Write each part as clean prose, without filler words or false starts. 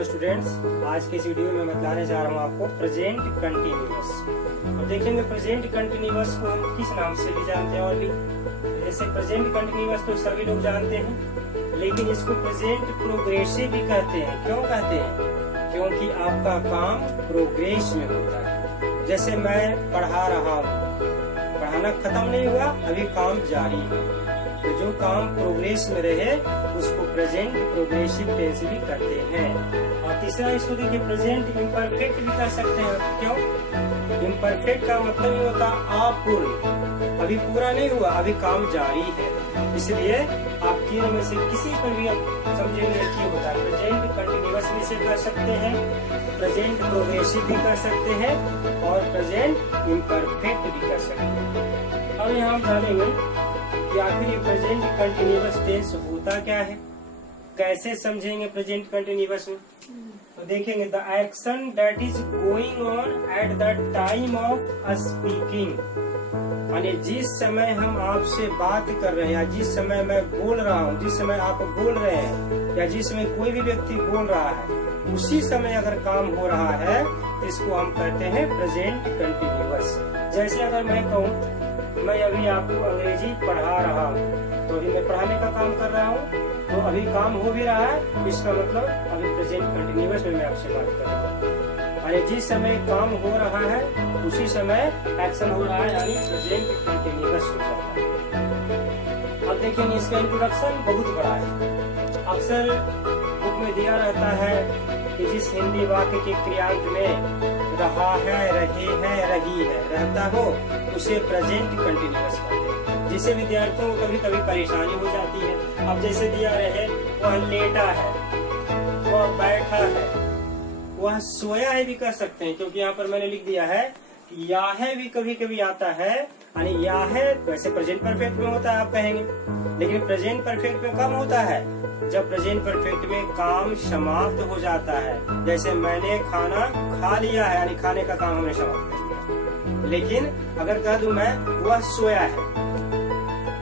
Hello students, आज के इस वीडियो में मैं बताने जा रहा हूँ आपको प्रेजेंट कंटिन्यूअस। तो देखेंगे प्रेजेंट कंटिन्यूअस को हम किस नाम से भी जानते हैं, और भी जैसे प्रेजेंट कंटिन्यूअस तो सभी लोग जानते हैं, लेकिन इसको प्रेजेंट प्रोग्रेसिव भी कहते हैं। क्यों कहते हैं? क्योंकि आपका काम प्रोग्रेस में होता है। जैसे मैं पढ़ा रहा हूँ, पढ़ाना खत्म नहीं हुआ, अभी काम जारी है, तो जो काम प्रोग्रेस में रहे उसको प्रेजेंट प्रोग्रेसिव टेंस भी कहते हैं। और तीसरा इसको देखिए प्रेजेंट इम्परफेक्ट भी कह सकते हैं। क्यों? इम्परफेक्ट का मतलब ये होता है अपूर्ण, अभी पूरा नहीं हुआ, अभी काम जारी है। इसलिए आप तीनों में से किसी पर भी आप समझेंगे कि होता है प्रेजेंट कंटिन्यूअस भी से कर सकते हैं, प्रेजेंट प्रोग्रेसिव भी कर सकते हैं, और प्रेजेंट इम्परफेक्ट भी कर सकते हैं। अब यहाँ हम जानेंगे कि आखिर ये प्रेजेंट कंटिन्यूअस टेंस होता क्या है, कैसे समझेंगे प्रेजेंट कंटिन्यूअस में। तो देखेंगे the action that is going on at the time of speaking, यानी जिस समय हम आपसे बात कर रहे हैं, या जिस समय मैं बोल रहा हूँ, जिस समय आप बोल रहे हैं, या जिस समय कोई भी व्यक्ति बोल रहा है, उसी समय अगर काम हो रहा है तो इसको हम कहते हैं प्रेजेंट कंटिन्यूअस। जैसे अगर मैं कहूँ मैं अभी आपको अंग्रेजी पढ़ा रहा हूँ, तो अभी मैं पढ़ाने का काम कर रहा हूँ, तो अभी काम हो भी रहा है, इसका मतलब अभी प्रेजेंट कंटिन्यूअस में मैं आपसे बात कर रहा हूँ। यानी जिस समय काम हो रहा है उसी समय एक्शन हो रहा है, यानी प्रेजेंट कंटिन्यूअस हो जाता है। अब देखिए इसका इंट्रोडक्शन बहुत बड़ा है। अक्सर बुक में दिया रहता है कि जिस हिंदी वाक्य के क्रियांत में रहा है, रही है, रही है, रहता हो, उसे प्रेजेंट कंटिन्यूअस कहते हैं। जिसे विद्यार्थियों को कभी कभी परेशानी हो जाती है। अब जैसे दिया रहे वह लेटा है, वह बैठा है, वह सोया है भी कह सकते हैं, क्योंकि यहाँ पर मैंने लिख दिया है कि या है भी कभी कभी आता है। यानी या है वैसे प्रेजेंट परफेक्ट में होता है आप कहेंगे, लेकिन प्रेजेंट परफेक्ट में कब होता है? जब प्रेजेंट परफेक्ट में काम समाप्त हो जाता है। जैसे मैंने खाना खा लिया है, यानी खाने का काम हमने समाप्त कर लिया। लेकिन अगर कह दूं मैं वह सोया है,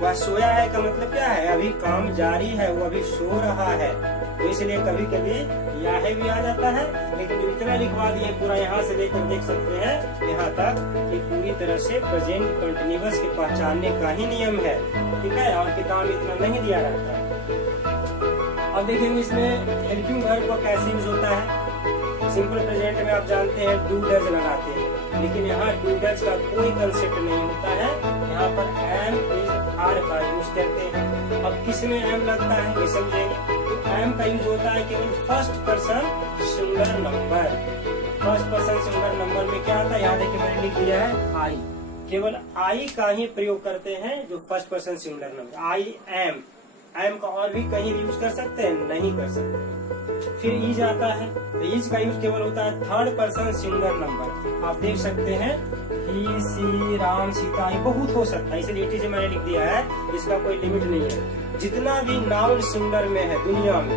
वह सोया है का मतलब क्या है? अभी काम जारी है, वो अभी सो रहा है। तो इसलिए कभी कभी या है भी आ जाता है, लेकिन इतना लिखवा दिए पूरा यहाँ से लेकर देख सकते हैं यहाँ तक कि पूरी तरह से प्रेजेंट कंटिन्यूअस के पहचानने का ही नियम है, ठीक है, और किताब इतना नहीं दिया रहता है। अब देखेंगे इसमें हेल्पिंग वर्ब का कैसे यूज होता है। सिंपल प्रेजेंट में आप जानते हैं डू डज लगाते हैं, लेकिन यहाँ डू डज का कोई कंसेप्ट नहीं होता है। यहाँ पर एम इज आर का यूज करते हैं। अब किस में एम लगता है ये समझेंगे। तो एम का यूज होता है केवल first person singular number. First person singular number में क्या आता है? यहाँ देखिए मैंने लिख दिया है आई, केवल आई का ही प्रयोग करते हैं जो first person singular number. I am, am का और भी कहीं यूज कर सकते हैं? नहीं कर सकते। फिर ईज आता है, तो ईज का यूज केवल होता है थर्ड पर्सन सिंगुलर नंबर। आप देख सकते हैं ही, सी, राम, सीता, ये बहुत हो सकता है, इसलिए इट मैंने लिख दिया है, इसका कोई लिमिट नहीं है। जितना भी नाउन सिंगुलर में है दुनिया में,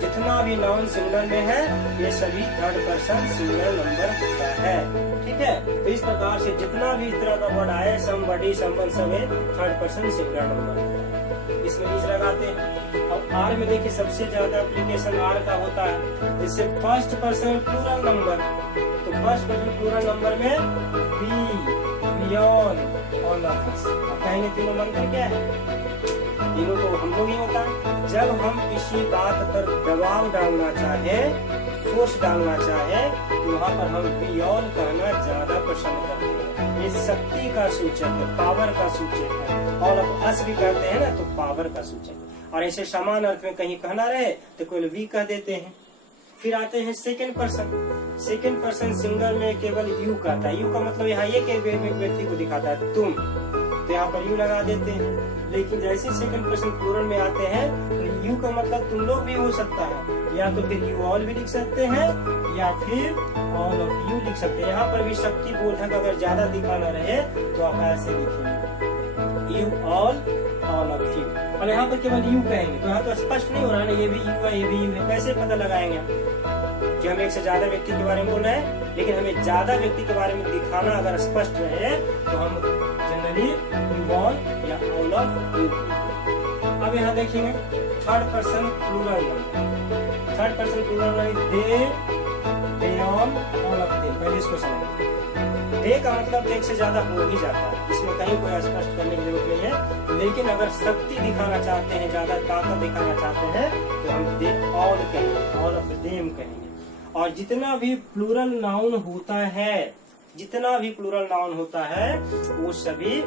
जितना भी नाउन सिंगुलर में है, ये सभी थर्ड पर्सन सिंगुलर नंबर होता है, ठीक है। तो इस प्रकार से जितना भी इस तरह का वर्ड आए, समबडी, समवन, सब थर्ड पर्सन सिंगुलर नंबर, इसमें ईज लगाते हैं। अब आर में देखिए सबसे ज्यादा एप्लीकेशन आर का होता है। जैसे फर्स्ट पर्सन प्लूरल नंबर, तो फर्स्ट पर्सन प्लूरल नंबर में we, beyond, all of us. अब कहेंगे तीनों मंत्र क्या है? तीनों तो हम लोग ही होता है। जब हम किसी बात पर दबाव डालना चाहे, फोर्स डालना चाहे, तो वहाँ पर हम वी ऑल कहना ज्यादा पसंद करते हैं। ये शक्ति का सूचक है, पावर का सूचक है। ऑल ऑफ अस भी कहते हैं ना, तो पावर का सूचक है। और ऐसे समान अर्थ में कहीं कहना रहे तो कोई वी कह देते हैं। फिर आते हैं second person. Second person singular में केवल यू कहता है। यू का मतलब यहाँ एक व्यक्ति को दिखाता है, तुम, तो यहाँ पर यू लगा देते हैं। लेकिन जैसे सेकंड पर्सन प्लूरल में आते हैं तो यू का मतलब तुम लोग भी हो सकता है, या तो फिर यू ऑल भी लिख सकते हैं, या फिर ऑल ऑफ यू लिख सकते हैं। यहाँ पर भी शक्ति बोधक अगर ज्यादा दिखाना रहे तो आप ऐसे लिखिए, you all, all of you. और यहाँ पर केवल यू कहेंगे तो यहाँ तो स्पष्ट नहीं हो रहा है, ये भी यू है, ये भी यू है। कैसे पता लगाएंगे कि हम एक से ज्यादा व्यक्ति के बारे में बोल रहे हैं? लेकिन हमें ज्यादा व्यक्ति के बारे में दिखाना अगर स्पष्ट रहे तो हम जनरली यू ऑल या ऑल ऑफ यू। अब यहाँ देखेंगे third person plural number. Third person plural number they all of them. पहले इसको समझो। दे का मतलब एक से ज्यादा हो ही जाता है, इसमें कहीं कोई स्पष्ट करने की जरूरत नहीं है। लेकिन अगर शक्ति दिखाना चाहते हैं, ज्यादा ताकत दिखाना चाहते हैं, तो हम दे ऑल कहेंगे, ऑल ऑफ देम कहेंगे। और जितना भी प्लूरल नाउन होता है, जितना भी प्लूरल नाउन होता है, वो सभी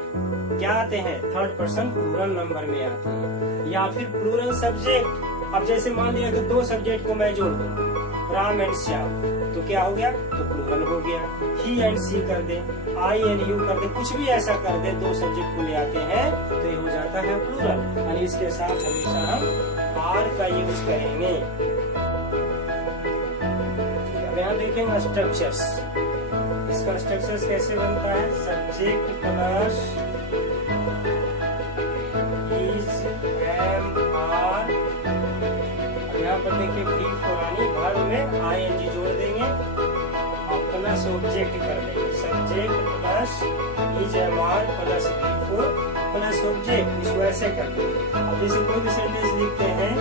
क्या आते हैं? थर्ड पर्सन प्लूरल नंबर में आते हैं। या फिर प्लूरल सब्जेक्ट। अब जैसे मान लिया कि दो सब्जेक्ट को मैं जोड़ दूं, राम एंड श्याम, तो क्या हो गया? तो प्लूरल हो गया। ही एंड सी कर दे, आई एंड यू कर दे, कुछ भी ऐसा कर दे, दो सब्जेक्ट को ले आते हैं, तो ये हो जाता है प्लूरल। यानी इसके साथ हमेशा हम आर का यूज करेंगे। अब यहाँ देखेंगे स्ट्रक्चर्स। इसका स्ट्रक्चर्स कैसे बनता है? Subject plus is am are. यहाँ पर देखिए बी पुरानी भाग में आई एन जी जोड़ देंगे और प्लस ऑब्जेक्ट कर देंगे। Subject plus is am are plus V four plus object, इसको ऐसे कर देंगे। अब जैसे कोई भी सेंटेंस लिखते हैं,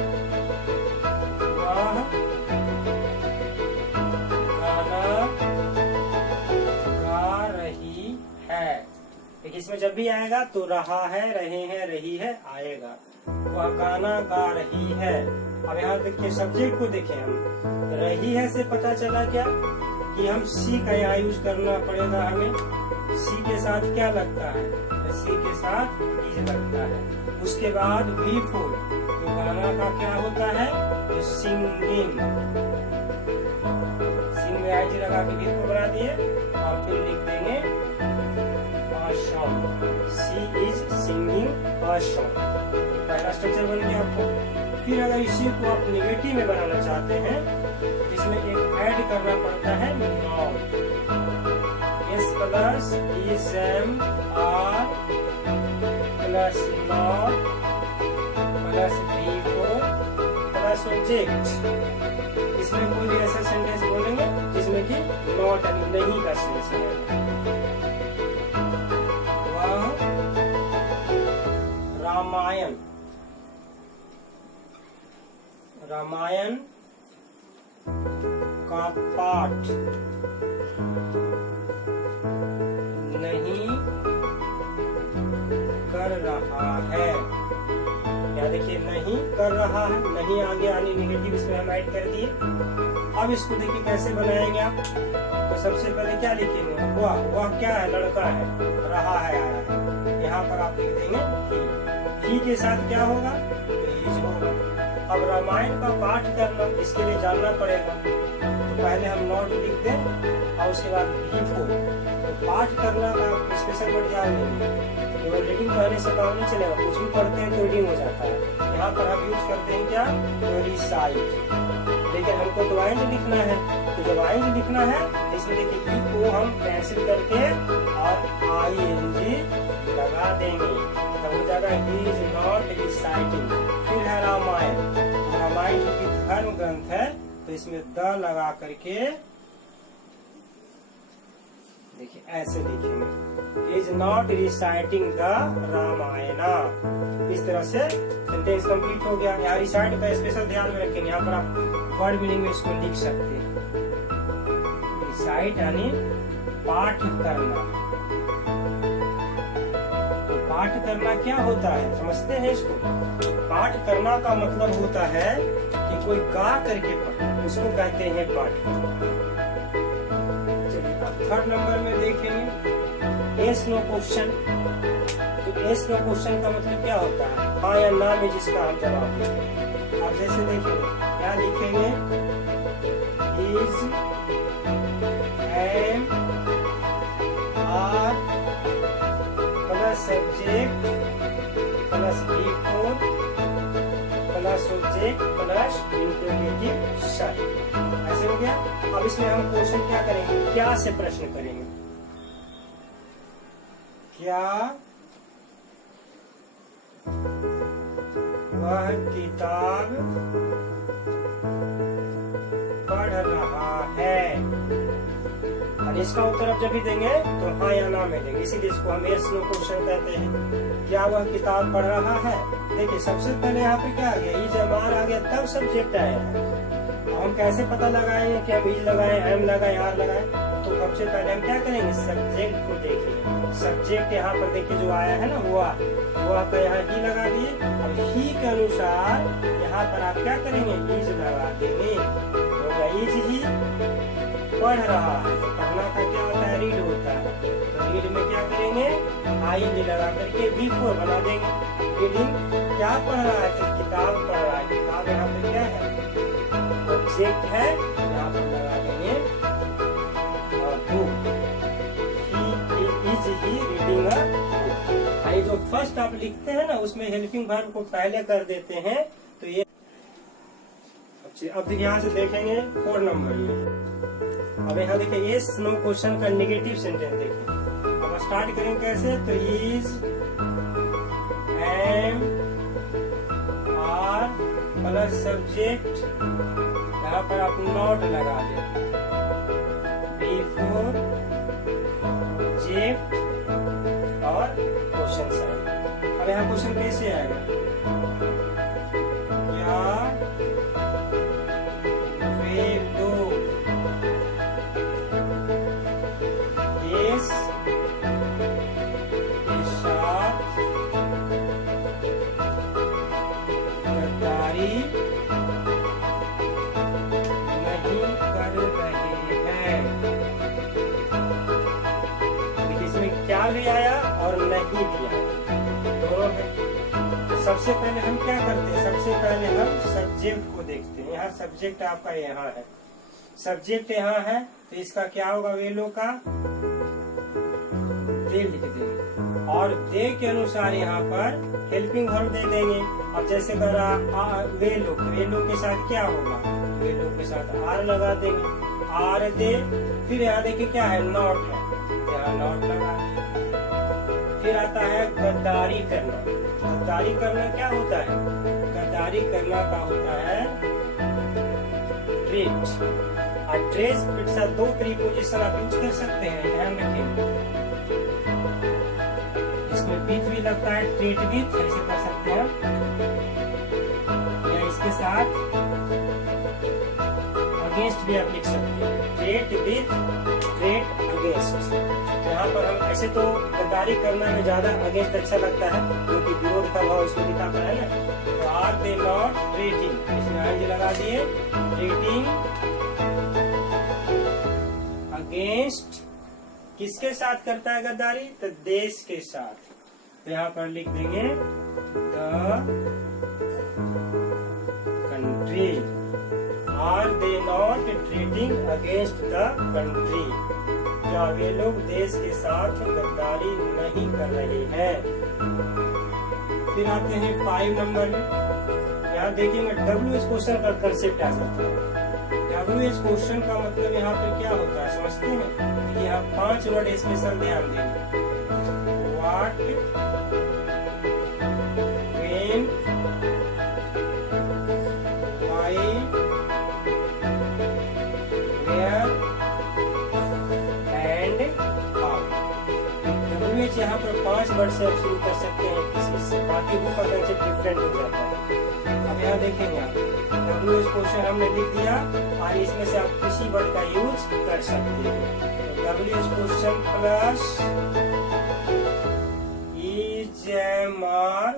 वह गाना गा रही है। देखिए इसमें जब भी आएगा तो रहा है, रहे हैं, रही है आएगा। वह गाना गा रही है। अब यहाँ देखिए सब्जेक्ट को देखें हम, रही है से पता चला क्या कि हम सी का यहाँ यूज करना पड़ेगा हमें। सी के साथ क्या लगता है? सी के साथ इज लगता है। उसके बाद बी फोर, तो गाना का क्या होता है? तो सिंगिंग। सिंग में आई जी लगा के बी फोर बना दिए और फिर लिख देंगे a song। She is singing a song। पहला स्ट्रक्चर बन गया आपको। फिर अगर इसी को आप नेगेटिव में बनाना चाहते हैं, इसमें एक ऐड करना पड़ता है not. S plus is am are plus not plus V four plus object. इसमें कोई भी ऐसा सेंटेंस बोलेंगे जिसमें कि नॉट नहीं का सेंस है। वह रामायण, रामायण का पाठ नहीं कर रहा है। या देखिए नहीं कर रहा है, नहीं आगे आने नेगेटिव इसमें हम ऐड कर दिए। अब इसको देखिए कैसे बनाएंगे आप। तो सबसे पहले क्या लिखेंगे? वह क्या है? लड़का है, रहा है, आया है। यहाँ पर आप लिख देंगे ही के साथ क्या होगा? इज होगा। अब रामायण का पाठ करना, इसके लिए जानना पड़ेगा। तो पहले हम नॉट लिख दें और उसके बाद बी फोर। तो पाठ करना का स्पेशल वर्ड ध्यान देंगे। केवल रीडिंग करने से काम नहीं चलेगा, कुछ भी पढ़ते हैं तो रीडिंग हो जाता है। यहाँ पर हम यूज करते हैं क्या? तो रिसाइट। लेकिन हमको तो आएंगे लिखना है, तो जब आएंगे लिखना है तो इसमें देखिए ई को हम कैंसिल करके और आई एन जी लगा देंगे, तब हो जाएगा इज नॉट रिसाइटिंग। फिर है रामायण। रामायण जो कि धर्म ग्रंथ है, तो इसमें द लगा करके देखिए ऐसे लिखेंगे, is not reciting the Ramayana. इस तरह से सेंटेंस कंप्लीट हो गया। यहाँ रिसाइट का स्पेशल ध्यान में रखेंगे। यहाँ पर आप वर्ड मीनिंग में इसको लिख सकते हैं। रिसाइट यानी पाठ करना। तो पाठ करना क्या होता है, समझते हैं इसको? पाठ करना का मतलब होता है कि कोई गा करके पढ़े, उसको कहते हैं पाठ। थर्ड नंबर में देखेंगे एस नो क्वेश्चन। तो एस नो क्वेश्चन का मतलब क्या होता है? हाँ या ना में जिसका हम जवाब देंगे। आप जैसे देखेंगे क्या लिखेंगे? Is am are plus subject plus V four plus object plus interrogative sign. ऐसे हो गया। अब इसमें हम क्वेश्चन क्या करेंगे? क्या से प्रश्न करेंगे? क्या वह किताब पढ़ रहा है? और इसका उत्तर आप जब भी देंगे तो हाँ या ना में देंगे, इसीलिए इसको हम यस नो क्वेश्चन कहते हैं। क्या वह किताब पढ़ रहा है? देखिए सबसे पहले यहाँ पे क्या आ गया, इज एम आर आ गया, तब सब्जेक्ट आया है। हम कैसे पता लगाएंगे कि हम इज लगाए, एम लगाए, आर लगाए? तो सबसे पहले हम क्या करेंगे, सब्जेक्ट को देखेंगे। सब्जेक्ट यहाँ पर देखिए जो आया है ना, वो आपका यहाँ ही लगा दिए। अब ही के अनुसार यहाँ पर आप क्या करेंगे, इज लगा देंगे। होगा इज ही पढ़ रहा है, तो पढ़ना का क्या होता है, रीड होता है। तो रीड में क्या करेंगे, आई लगा करके V4 बना देंगे। रीडिंग क्या पढ़ रहा है, तो किताब पढ़ रहा है। किताब यहाँ पे क्या है, ऑब्जेक्ट है, यहाँ पर लगा देंगे book. He reading a book. ये जो फर्स्ट आप लिखते हैं ना, उसमें हेल्पिंग वर्ब को पहले कर देते हैं। तो ये अब देखिए यहाँ से देखेंगे 4 नंबर में। अब यहाँ देखिए ये नो क्वेश्चन का नेगेटिव सेंटेंस देखिए। अब स्टार्ट करेंगे कैसे, तो is am are plus subject, यहाँ पर आप नॉट लगा दें, बिफोर ऑब्जेक्ट और क्वेश्चन साइन। अब यहाँ क्वेश्चन कैसे आएगा, क्या वे लोग देश के साथ गद्दारी नहीं कर रहे हैं। देखिए इसमें क्या भी आया और नहीं भी आया, दोनों है। तो सबसे पहले हम क्या करते हैं, सबसे पहले हम सब्जेक्ट को देखते हैं। यहाँ सब्जेक्ट आपका यहाँ है, सब्जेक्ट यहाँ है, तो इसका क्या होगा, वे लोग का दे लिख देंगे और दे के अनुसार यहाँ पर हेल्पिंग वर्ब दे देंगे। अब जैसे करा वे लोग, तो वे लोग के साथ क्या होगा, वे लोग के साथ आर लगा देंगे, आर दे। फिर यहाँ देखिए क्या है, नॉट है, यहाँ नॉट लगा देंगे। फिर आता है गद्दारी करना। गद्दारी करना क्या होता है, गद्दारी करना का होता है ट्रेट। और ट्रेस के साथ 2 प्रीपोजिशन आप यूज कर सकते हैं, ध्यान रखें। इसमें बीच भी लगता है, ट्रेट विथ ऐसे कर सकते हैं, या इसके साथ अगेंस्ट भी आप लिख सकते हैं, ट्रेट विथ, ट्रेट अगेंस्ट। यहाँ पर हम ऐसे तो गद्दारी करना में ज्यादा अगेंस्ट अच्छा लगता है, क्योंकि विरोध का भाव इसमें दिखाता है ना। तो आर दे नॉट ट्रेटिंग, इसमें आई लगा दिए, ट्रेटिंग अगेंस्ट। किसके साथ करता है गद्दारी, तो देश के साथ। तो यहाँ पर लिख देंगे the country. Are they not treating against the country, क्या वे लोग देश के साथ गद्दारी नहीं कर रहे हैं। फिर आते हैं 5 नंबर में। यहाँ देखेंगे WH क्वेश्चन का कंसेप्ट आ सकता है। WH क्वेश्चन का मतलब यहाँ पे क्या होता है, समझते हैं? यहाँ 5 वर्ड स्पेशल ध्यान देंगे, what, when, why, where and how. WH यहाँ पर 5 वर्ड से आप शुरू कर सकते हैं, इससे बाकी बुक का कंसेप्ट डिफरेंट हो जाता है। अब यहाँ देखेंगे आप WH क्वेश्चन हमने लिख दिया और इसमें से आप किसी वर्ड का यूज कर सकते हैं। तो WH question plus is am are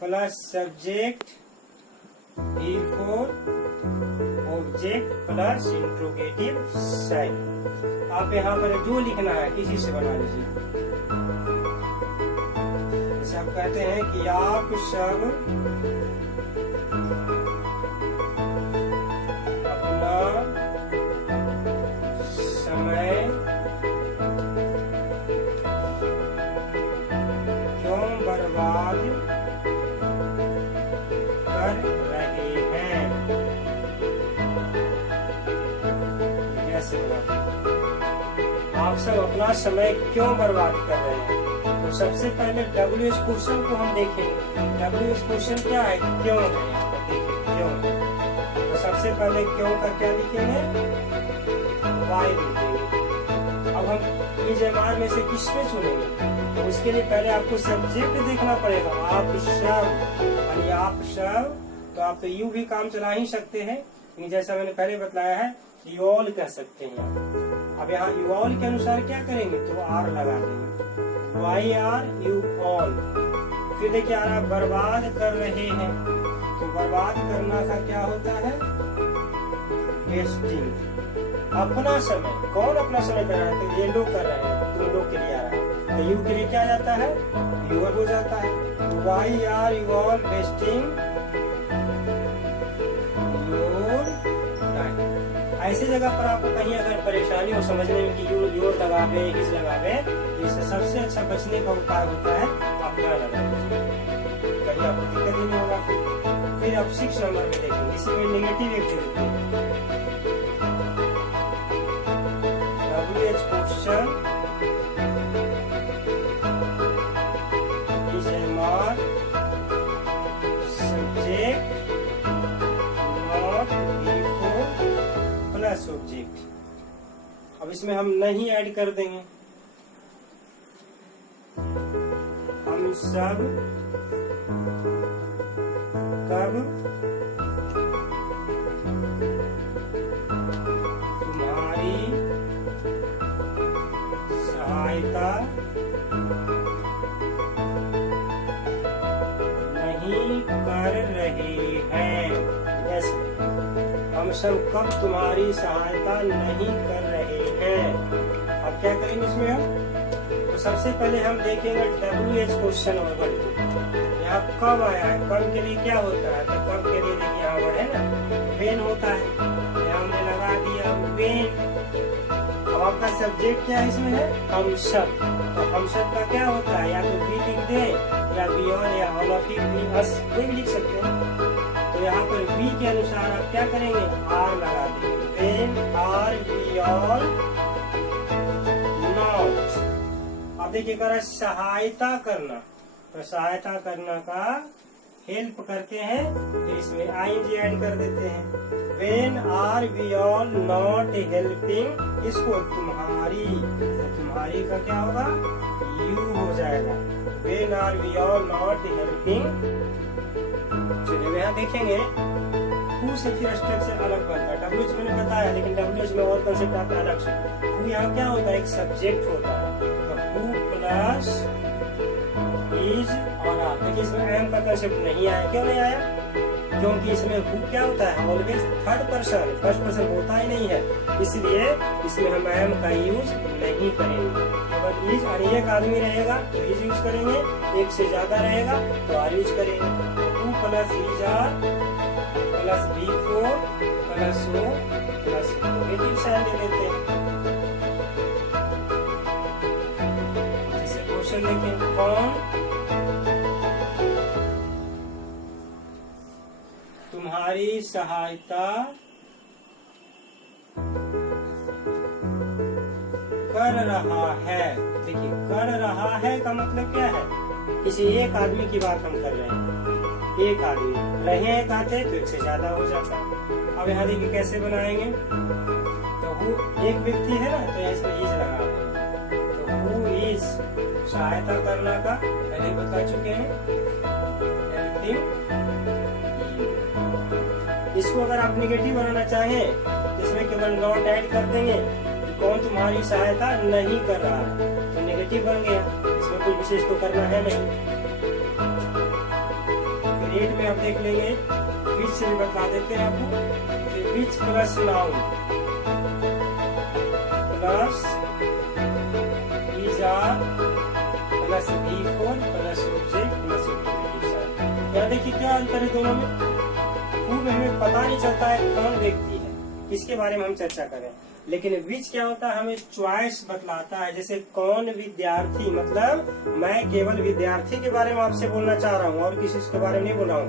plus subject before object plus interrogative sign. आप यहाँ पर जो लिखना है किसी से बना लीजिए। जैसे आप कहते हैं कि आप सब समय क्यों बर्बाद कर रहे हैं, कैसे आप सब अपना समय क्यों बर्बाद कर रहे हैं। तो सबसे पहले WH क्वेश्चन को हम देखेंगे। WH क्वेश्चन क्या है, क्यों है, यहाँ पर देखिए क्यों है। तो सबसे पहले क्यों का क्या लिखेंगे, वाई लिखेंगे। अब अब हम इज एम आर में से किस पे चुनेंगे? तो उसके लिए पहले आपको सब्जेक्ट देखना पड़ेगा। आप सब यानी आप सब, तो आप तो यू भी काम चला ही सकते हैं, लेकिन जैसा मैंने पहले बताया है यू ऑल कह सकते हैं। अब यहाँ यू ऑल के अनुसार क्या करेंगे? तो आर लगा देंगे, वाई आर यू ऑल। फिर देखिए आप बर्बाद कर रहे हैं, तो बर्बाद करना का क्या होता है? वेस्टिंग। अपना समय, कौन अपना समय कर रहा है? तो ये लोग कर रहे हैं, तुम लोग के लिए आ रहा है, तो यू के लिए क्या जाता है? यूर हो जाता है। Why are you all wasting your time. ऐसी जगह पर आपको कहीं अगर परेशानी हो समझने में कि योर लगावे, हिज लगावे, इससे सबसे अच्छा बचने का उपाय होता है आप क्या लगावे, कहीं आपको दिक्कत ही नहीं होगा। फिर आप 6 नंबर में देखेंगे, इसी में नेगेटिव एक दे देते हैं। WH question is am are subject not before plus object. अब इसमें हम नहीं ऐड कर देंगे, हम सब कब तुम्हारी सहायता नहीं कर रहे हैं। यस, हम सब कब तुम्हारी सहायता नहीं कर रहे हैं। अब क्या करेंगे इसमें हम? तो सबसे पहले हम देखेंगे WH क्वेश्चन नंबर 2। यहाँ कब आया है, कब के लिए क्या होता है? तो कब के लिए देखिए यहाँ पर है ना वेन होता है, यहाँ हमने लगा दिया वेन। अब आपका सब्जेक्ट क्या है इसमें है? हम सब। तो हम सब का क्या होता है? या तो बी लिख दे या बी ऑल या ऑल ऑफ इट, अस कोई भी लिख सकते हैं। तो यहाँ पर बी के अनुसार आप क्या करेंगे? आर लगा देंगे, when are we all not. अब देखिए कर सहायता करना, तो सहायता करना का हेल्प करते हैं, फिर इसमें आईएनजी ऐड कर देते हैं। When are we all not helping, इसको तुम्हारी, तो तुम्हारी का क्या होगा? यू हो जाएगा। When are we all not helping. चलिए यहाँ देखेंगे हु से फिर स्ट्रक्चर अलग बनता है। WH मैंने बताया, लेकिन WH में और कंसेप्ट आता है अलग से। हु यहाँ क्या होता है? एक सब्जेक्ट होता है, तो हु प्लस इज और आर। देखिए इसमें एम का कंसेप्ट नहीं आया। क्यों नहीं आया? क्योंकि इसमें हु क्या होता है? Always third person, first person होता ही नहीं है, इसलिए इसमें हम एम का यूज नहीं करेंगे। केवल इज, और एक आदमी रहेगा तो इज यूज करेंगे, एक से ज्यादा रहेगा तो आर यूज करेंगे। Who plus is are plus B4 plus O plus negative sign दे देते हैं। जैसे क्वेश्चन देखें, कौन तुम्हारी सहायता कर रहा है। देखिए कर रहा है का मतलब क्या है? किसी एक आदमी की बात हम कर रहे हैं, एक आदमी रहे हैं कहते तो एक से ज्यादा हो जाता है। अब यहाँ देखिए कैसे बनाएंगे, तो हु एक व्यक्ति है ना, तो इसमें इज लगा देंगे। तो हु इज सहायता करना का पहले बता चुके हैं, हेल्पिंग। इसको अगर आप निगेटिव बनाना चाहें, इसमें केवल नॉट ऐड कर देंगे कि कौन तुम्हारी सहायता नहीं कर रहा है, तो नेगेटिव बन गया। इसमें कोई विशेष तो करना है नहीं। रेट में आप देख लेंगे, विच से भी बता देते हैं आपको। Which plus noun plus is are plus B4 plus object plus negative sign. यहाँ देखिए क्या अंतर है दोनों में। खूब हमें पता नहीं चलता है कौन व्यक्ति है, इसके बारे में हम चर्चा करें, लेकिन विच क्या होता है? हमें चॉइस बतलाता है। जैसे कौन विद्यार्थी, मतलब मैं केवल विद्यार्थी के बारे में आपसे बोलना चाह रहा हूँ और किसी के बारे में नहीं बोल रहा हूँ।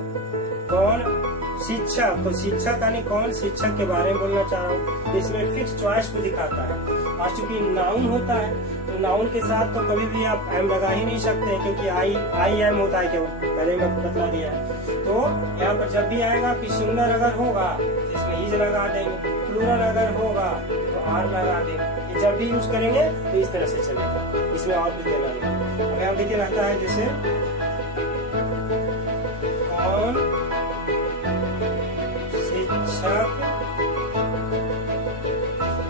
कौन शिक्षक, तो शिक्षक यानी कौन शिक्षक के बारे में बोलना चाह रहा हूँ। इसमें फिक्स चॉइस को दिखाता है। और चूंकि नाउन होता है, तो नाउन के साथ तो कभी भी आप एम लगा ही नहीं सकते, क्योंकि आई एम होता है, केवल पहले मैं बतला दिया है। तो यहाँ पर जब भी आएगा कि सिंगुलर अगर होगा तो इसमें इज लगा देंगे, प्लूरल अगर होगा तो आर लगा देंगे। ये जब भी यूज करेंगे तो इस तरह से चलेगा, इसमें और भी देना नहीं। अब यहाँ देखिए रहता है जैसे कौन शिक्षक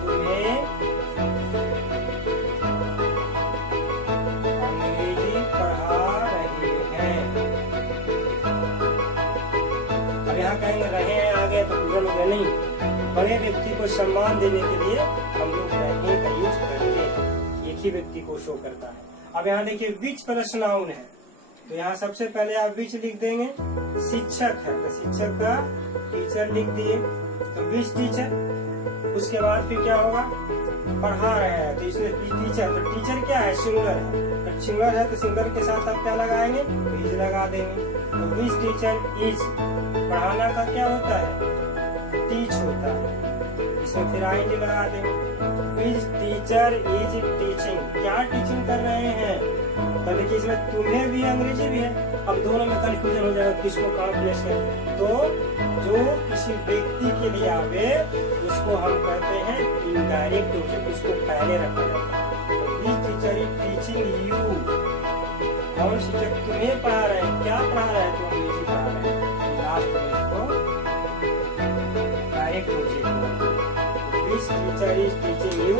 तुम्हें अंग्रेजी पढ़ा रहे हैं। अब यहाँ कहेंगे रहे हैं आ गए तो प्लूरल हो गया, नहीं, बड़े व्यक्ति को सम्मान देने के लिए हम लोग रहे का यूज करते हैं, एक ही व्यक्ति को शो करता है। अब यहाँ देखिए विच प्लस नाउन है, तो यहाँ सबसे पहले आप विच लिख देंगे, शिक्षक है तो शिक्षक का टीचर लिख दिए तो विच टीचर। उसके बाद फिर क्या होगा, पढ़ा रहे हैं तो इसमें टीचर, तो टीचर क्या है, सिंगुलर है, तो सिंगुलर है तो सिंगुलर के साथ आप क्या लगाएंगे, तो इज लगा देंगे। तो विच टीचर इज, पढ़ाना का क्या होता है, टीच होता है, इसमें फिर आई लगा देंगे। विच टीचर इज टीचिंग, क्या टीचिंग कर रहे हैं, तो देखिए इसमें तुम्हें भी अंग्रेजी भी है। अब दोनों में कंफ्यूजन हो जाएगा किसको कहाँ प्लेस करें, तो जो किसी व्यक्ति के लिए आवे उसको हम कहते हैं इनडायरेक्ट ऑब्जेक्ट, उसको पहले रखा जाता है। विच टीचर इज टीचिंग यू, कौन शिक्षक तुम्हें पढ़ा रहे हैं, क्या पढ़ा रहे हैं, तो अंग्रेजी पढ़ा रहे हैं। लास्ट में इसको direct object, which teacher is teaching you